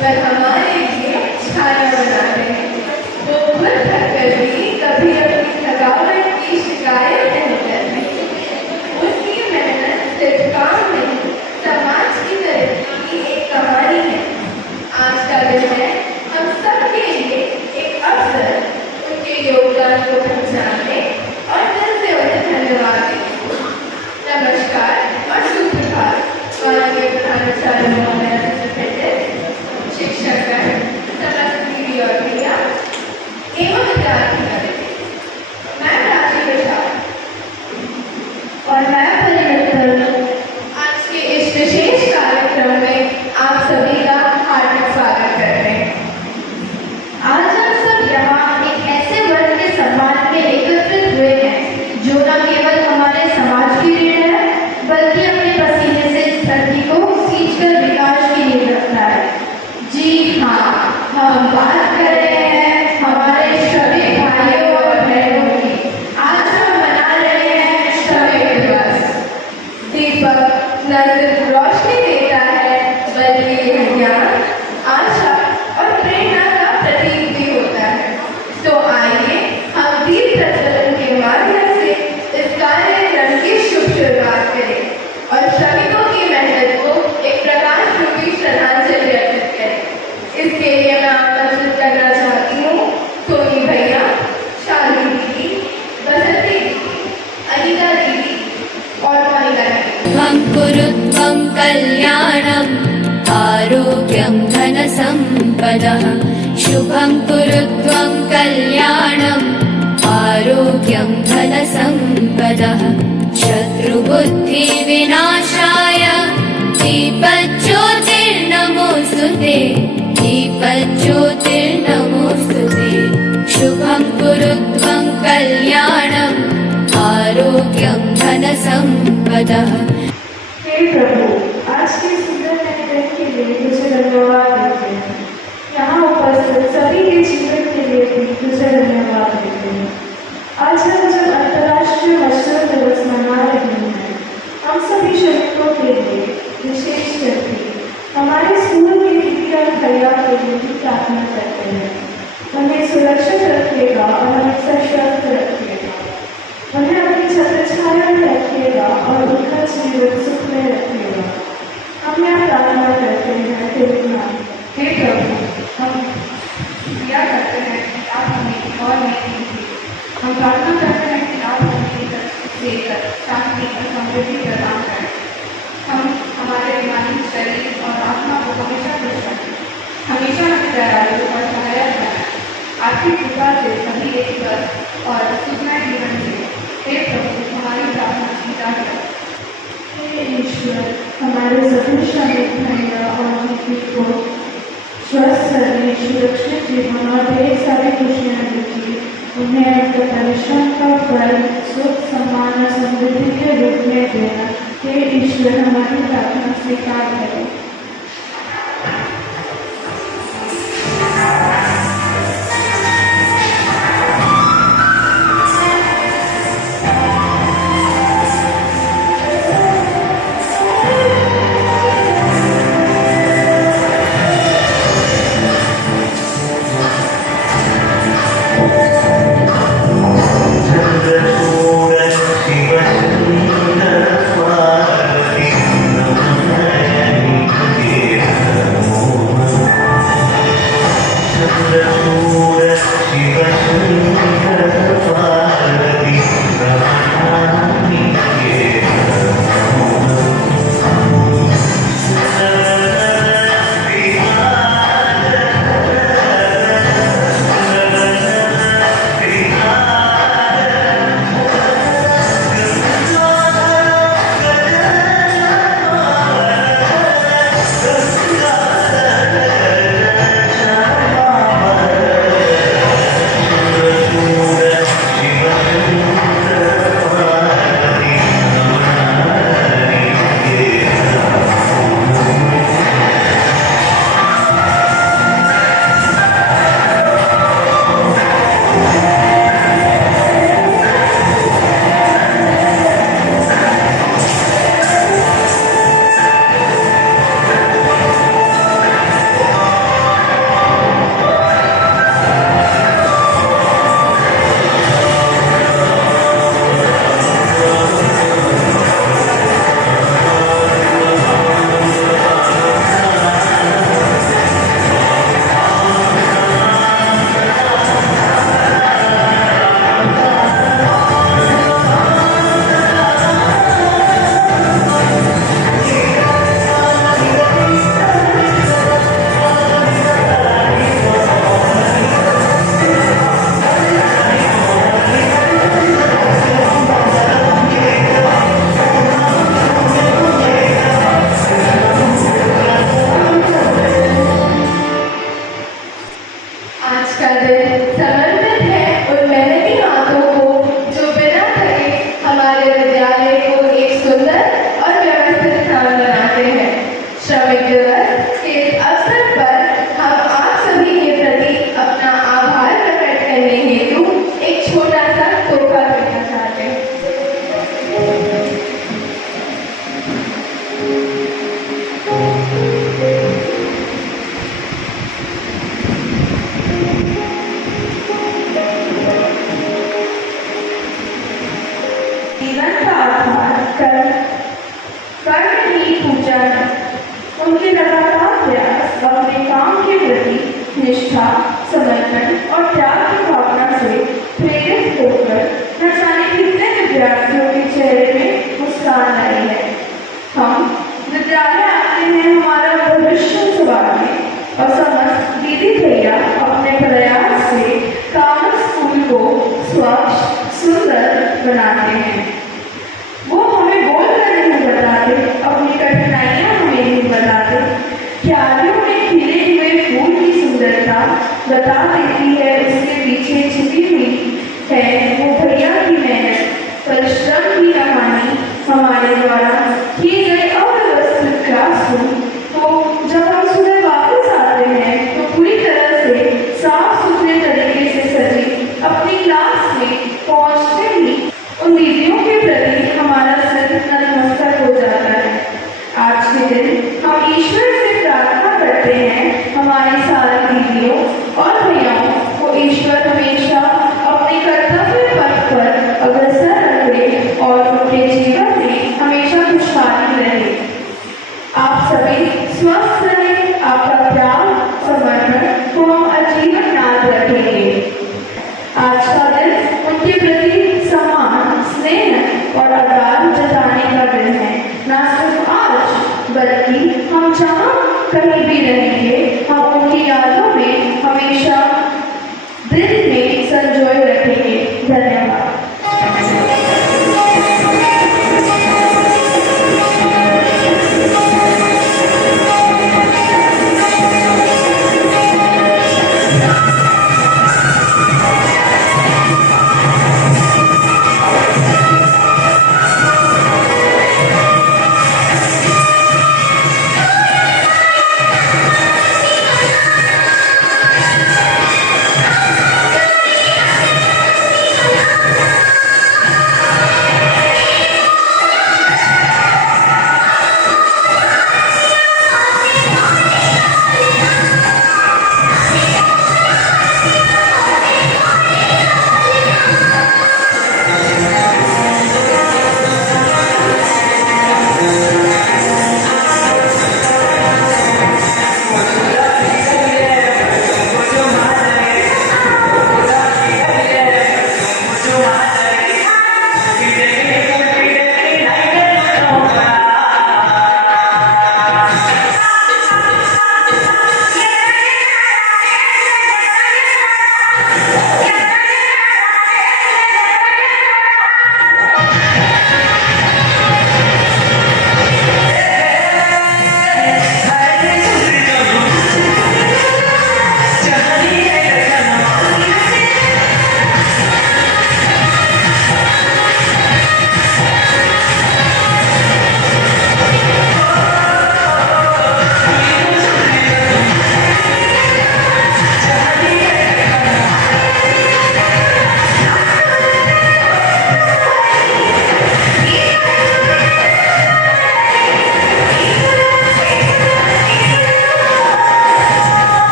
वह हमारे लिए छाया बनाते हैं। वो खुद थककर भी कभी अपनी थकावट की शिकायत नहीं करते। उसकी मेहनत सिर्फ काम नहीं, समाज की तरक्की की एक कहानी है। आज का दिन है हम सब के लिए एक अवसर उनके योगदान को पहचानने और दिल से उन्हें धन्यवाद देने। नमस्कार और सुप्रभात माननीय प्रधानाचार्य महोदय, शिक्षक, समस्त दीदी और भैया एवं विद्यार्थी। मैं राजीव झा और मैं परिवर्तन। आज के इस विशेष कार्यक्रम में आप सभी का हार्दिक स्वागत करते हैं। आज हम सब यहाँ एक ऐसे वर्ग के सम्मान में एकत्रित हुए हैं जो न केवल हमारे समाज की रीढ़ है, बल्कि अपने पसीने से इस धरती को सींचकर विकास की नींव रखता है। जी हाँ, हम बात कर रहे हैं हमारे श्रमिक भाइयों और बहनों की। आज हम मना रहे हैं श्रमिक दिवस। दीपक न सिर्फ रोशनी देता है, बल्कि यह ज्ञान, आशा और प्रेरणा का प्रतीक भी होता है। तो आइए हम दीप प्रज्वलन के माध्यम से इस कार्यक्रम की शुभ शुरुआत करें और श्रमिकों की मेहनत को एक प्रकाश रूपी श्रद्धांजलि अर्पित करें। इसके लिए मैं आमंत्रित करना चाहती हूँ सोनी भैया, शालिनी दीदी, बसंती दीदी, अनिता दीदी और मोनिका दीदी। शुभं कुरुत्वं कल्याणम् आरोग्यं धनसम्पदः। शुभं कुरुत्वं कल्याणम् आरोग्यं धनसम्पदः। शत्रुबुद्धिविनाशाय दीपज्योतिर्नमोऽस्तुते, दीपज्योतिर्नमोऽस्तुते। शुभं कुरुत्वं कल्याणम् आरोग्यं धनसम्पदः। हे प्रभु, आज के सुंदर नए दिन के लिए तुझे धन्यवाद देते हैं। यहाँ उपस्थित सभी के जीवन के लिए भी तुझे धन्यवाद देते हैं। आज हम जब अंतर्राष्ट्रीय मजदूर दिवस मना रहे हैं, हम सभी श्रमिकों के लिए विशेष करके हमारे स्कूल के दीदी और भैया के लिए भी प्रार्थना करते हैं। उन्हें सुरक्षित रखिएगा और हमेशा स्वस्थ रखिएगा। उन्हें अपनी छत्र छाया में रखिएगा और उनका जीवन सुख में रखिएगा। हम यह प्रार्थना करते हैं तेरे नाम। हे प्रभु, हम क्या करते हैं कि आप हमें और नहीं दीजिए। हम प्रार्थना करते हैं कि आप हमें देकर शांति और समृद्धि प्रदान करें। हम हमारे बीमारी शरीर और आत्मा को हमेशा खुश रखें, हमेशा हमें दयालु और सहायक बनाएं। आपकी कृपा से सभी एक स्वस्थ और सुखमय जीवन जिए। हे प्रभु, हमारी प्रार्थना स्वीकार करें। हे ईश्वर, हमारे सभी श्रमिक भैया और दीदी को स्वस्थ शरीर, सुरक्षित जीवन और ढेर सारी खुशियाँ दीजिए। उन्हें उनके परिश्रम का फल सुख, सम्मान और समृद्धि के रूप में देना। हे ईश्वर, हमारी प्रार्थना स्वीकार करें। शिव सुंदर स्वामी नमः। श्रमिक दिवस के अवसर पर हम आप सभी के प्रति अपना आभार प्रकट करने हेतु एक छोटा सा तोहफा देना चाहते हैं। जीवन का आधार कर्म ही पूजा है। उनके लगातार प्रयास अपने काम के प्रति निष्ठा, समर्पण और त्याग की भावना से प्रेरित होकर न जाने कितने विद्यार्थियों के चेहरे में मुस्कान आई है। हम विद्यालय आते हैं हमारा भविष्य संवारने और समस्त दीदी भैया अपने प्रयास से कॉमन स्कूल को स्वच्छ सुंदर बनाते हैं। वो हमें बोलकर नहीं बताते, अपनी कठिनाइयां हमें नहीं बताते, क्यारियों में खिले हुए फूल की सुंदरता बता देती है, उसके पीछे छिपी हुई है वो भैया की मेहनत, परिश्रम की कहानी। हमारे द्वारा किए गए अव्यवस्थित क्लासरूम तो जब हम सुबह वापस आते हैं तो पूरी तरह से साफ सुथरे तरीके से सजी अपनी क्लास में पहुंचते ही उन दीदियों के प्रति हमारा सिर नतमस्तक हो जाता है। आज के दिन हम ईश्वर से प्रार्थना करते हैं हमारी सारी दीदियों और भैयाओं को ईश्वर हमेशा अपने कर्तव्य पथ पर अग्रसर रखे और उनके जीवन में हमेशा खुशहाली रहे। आप सभी स्वस्थ रहें, आपका त्याग समर्पण को हम आजीवन याद रखेंगे। आज का दिन उनके प्रति सम्मान, स्नेह और आदर जताने का दिन है। न सिर्फ आज बल्कि हम जहाँ कहीं भी रहेंगे हम उनकी यादों में हमेशा दिल में संजोए रखेंगे। धन्यवाद।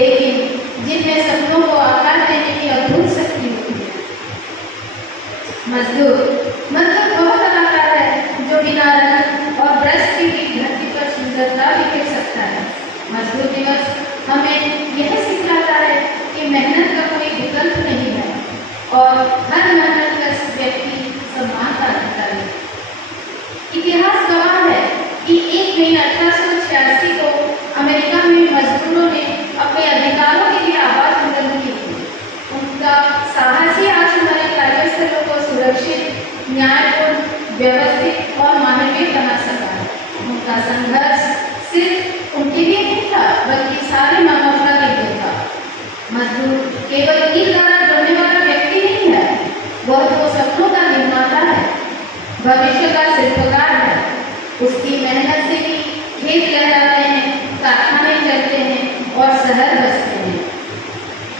लेकिन जिनमें सपनों को आकार देने की अद्भुत शक्ति होती है। मजदूर मतलब वह कलाकार है जो बिना रंग और ब्रश की भी धरती पर सुंदरता बिखेर सकता है। मजदूर दिवस हमें यह सिखाता है कि मेहनत का कोई विकल्प नहीं है और हर मेहनतकश व्यक्ति सम्मान का अधिकारी है। इतिहास गवाह है कि 1 मई 1886 को अमेरिका में मजदूरों ने अपने अधिकारों के लिए आवाज बुलंद की थी। उनका साहसी आत्महत्या कार्यस्थलों को सुरक्षित, न्यायपूर्ण, व्यवस्थित और मानवीय बना सका। उनका संघर्ष सिर्फ उनके लिए नहीं था बल्कि सारे मानवता के लिए था। मजदूर केवल ईद द्वारा जुड़ने वाला व्यक्ति नहीं है, वह तो सपनों का निर्माता है, भविष्य का शिल्पकार है। उसकी मेहनत से ही खेत लहराते हैं, कारखाने चलते हैं और शहर बसते हैं।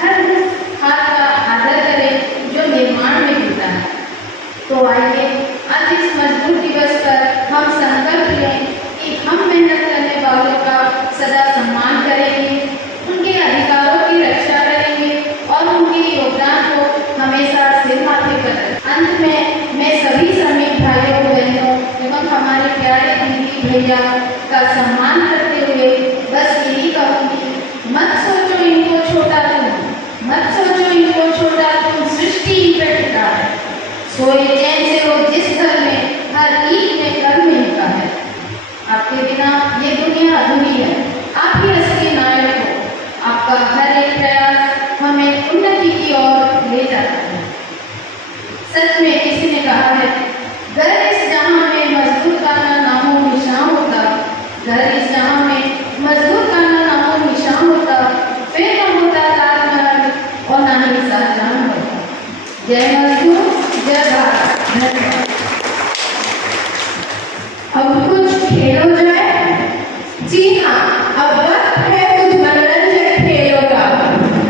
हर उस हाथ का आदर करें जो निर्माण में जुटा है। तो आइए आज इस मजदूर दिवस पर हम संकल्प लें कि हम मेहनत करने वालों का सदा सम्मान करेंगे, उनके अधिकारों की रक्षा करेंगे और उनके योगदान को हमेशा सिर माथे पर रखें। अंत में मैं सभी श्रमिक भाइयों बहनों एवं हमारे प्यारे दीदी भैया का सम्मान करते हुए बस यही कहूँगी, मत सोचो इनको छोटा तुम, मत सोचो इनको छोटा तुम, सृष्टि इन पर टिका है। सोए चैन से वो जिस घर में हर ईद में कर्म मिलता है। आपके बिना ये दुनिया अधूरी है, आप ही असली नायक हो। आपका हर एक प्रयास हमें उन्नति की ओर ले जाता है। सच में किसी ने कहा है, घर इस जहां में मजदूर का ना नामो निशान होता, घर इस जहां में मजदूर का ना नामो निशान होता, फिर न होता ताजमहल और ना ही शाहजहां होता। जय मजदूर, जय भारत। धन्यवाद। अब कुछ खेलो जाए। जी हाँ, अब वक्त है कुछ मनोरंजक खेलों का।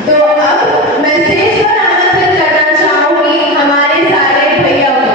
तो अब मैं स्टेज पर आमंत्रित करना चाहूंगी हमारे सारे भैया को।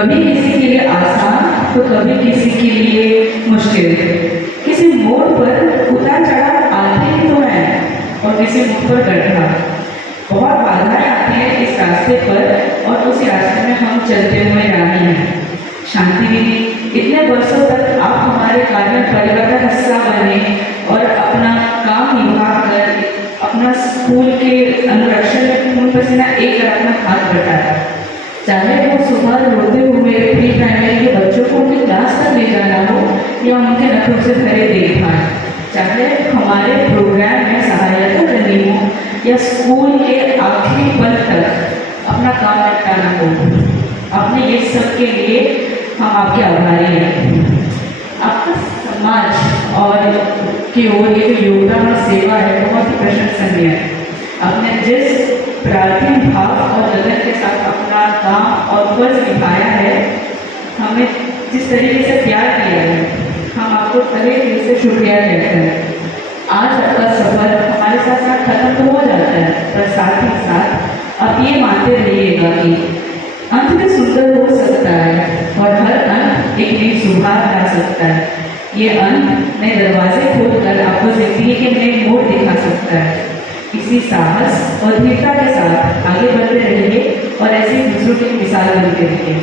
कभी किसी के लिए आसान तो कभी किसी के लिए मुश्किल। किसी मोड़ पर उतार चढ़ाव आते ही तो हैं और किसी मोड़ पर गड्ढा। बहुत बाधाएं आती हैं इस रास्ते पर और उसी रास्ते में हम चलते हुए राही हैं। शांति दीदी, इतने वर्षों तक आप हमारे कार्य परिवार का हिस्सा बने और अपना काम निभा कर अपना स्कूल के अनुरक्षण में खून पसीना एक कर अपना हाथ बटाया। चाहे वो सुबह रोते हुए प्री प्राइमरी के बच्चों को उनकी क्लास तक ले जाना हो या उनके नखों से भरे देखभाल, चाहे हमारे प्रोग्राम में सहायता करनी हो या स्कूल के आखिरी पल तक अपना काम निपटाना हो, अपने ये सब के लिए हम आपके आभारी हैं। आपका समाज और की ओर ये जो योगदान और सेवा है बहुत ही प्रशंसनीय है। आपने जिस प्रार्थना भाव और लगन के साथ अपना काम और फर्ज निभाया है, हमें जिस तरीके से प्यार किया है, हम आपको तहे दिल से शुक्रिया कहते हैं। आज आपका सफर हमारे साथ साथ खत्म तो हो जाता है, पर साथ ही साथ आप ये मानते रहिएगा कि अंत में सुंदर हो सकता है और हर अंत एक नई सुबह ला सकता है। ये अंत नए दरवाजे खोलकर आपको जिंदगी के नए मोड़ दिखा सकता है। इसी साहस और दृढ़ता के साथ आगे बढ़ते रहिए और ऐसे दूसरों की मिसाल बनते रहिए।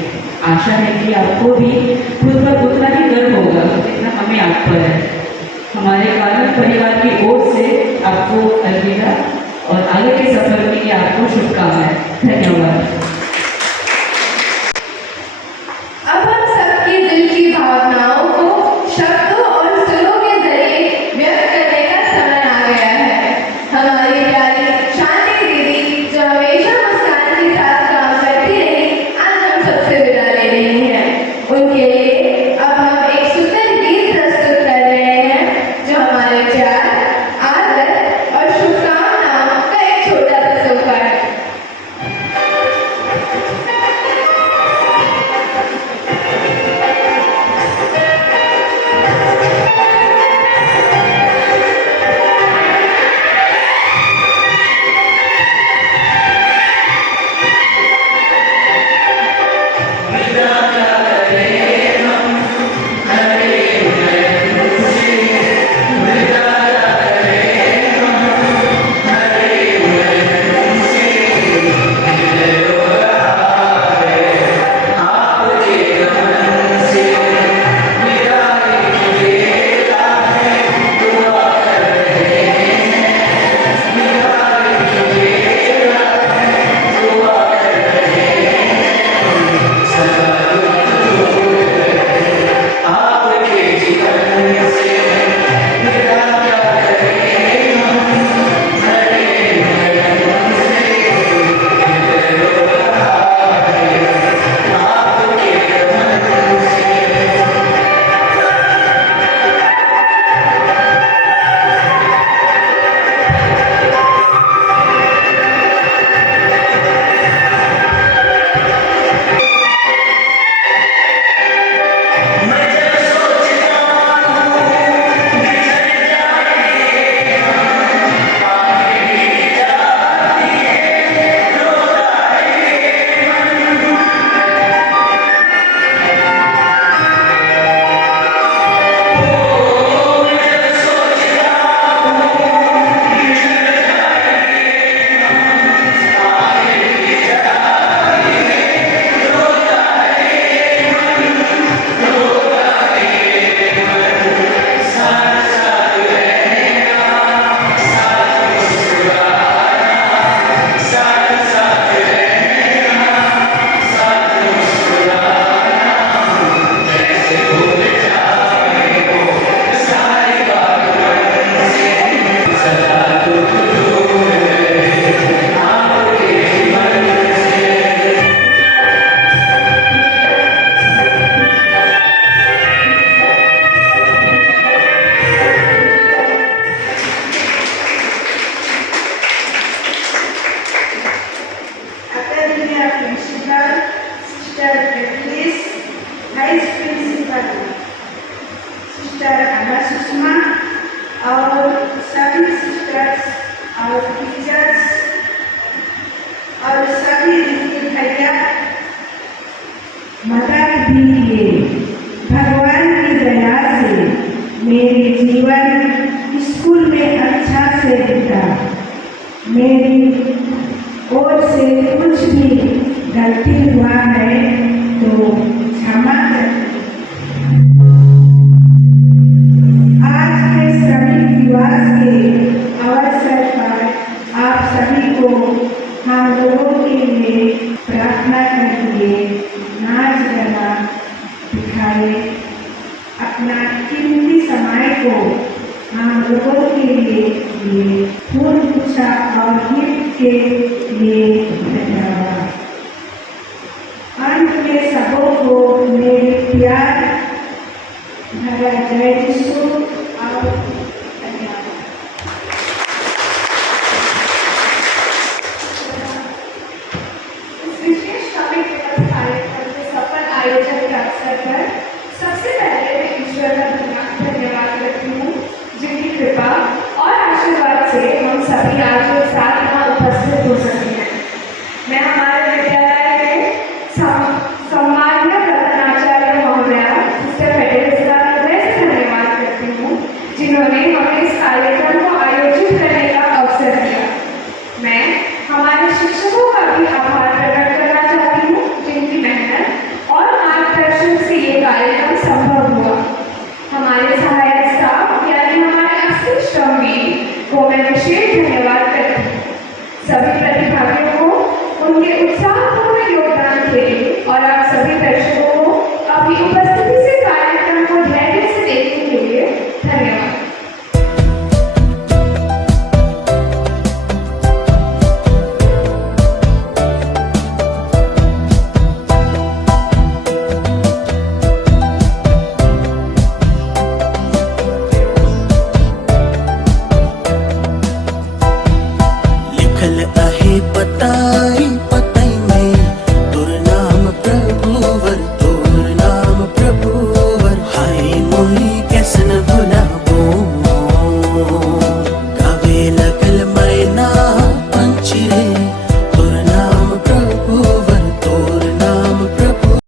आशा है कि आपको भी खुद पर उतना ही गर्व होगा जितना हमें आप पर है। हमारे कार्य परिवार की ओर से आपको अलविदा और आगे के सफर के लिए आपको शुभकामनाएं। धन्यवाद। अब हम सबके दिल की भावनाओं को शब्दों और सुरों के जरिए व्यक्त करने का समय आ गया है। हमारी प्यारी शांति दीदी जो हमेशा मुस्कान के साथ काम करती रही, आज हम सबसे विदा ले रही हैं। उनके लिए अब हम एक सुंदर गीत प्रस्तुत कर रहे हैं जो हमारे प्यार, आदर और शुभकामनाओं का एक छोटा सा तोहफा है। भी किए। भगवान की दया से मेरे जीवन स्कूल में अच्छा से बीता। मेरी ओर से कुछ भी गलती हुआ है तो क्षमा करें। आज के सभी दिवस के अवसर पर आप सभी को हम लोगों के लिए प्रार्थना करिए, नाच गाना दिखाए। अपना कीमती समय को हम लोगों के लिए फूल गुच्छा और गिफ्ट के लिए धन्यवाद। अंत में सबों को मेरे प्यार भरा जय यीशु और धन्यवाद। इस विशेष कवि दिवस कार्यक्रम के सफल आयोजन के अवसर पर सबसे पहले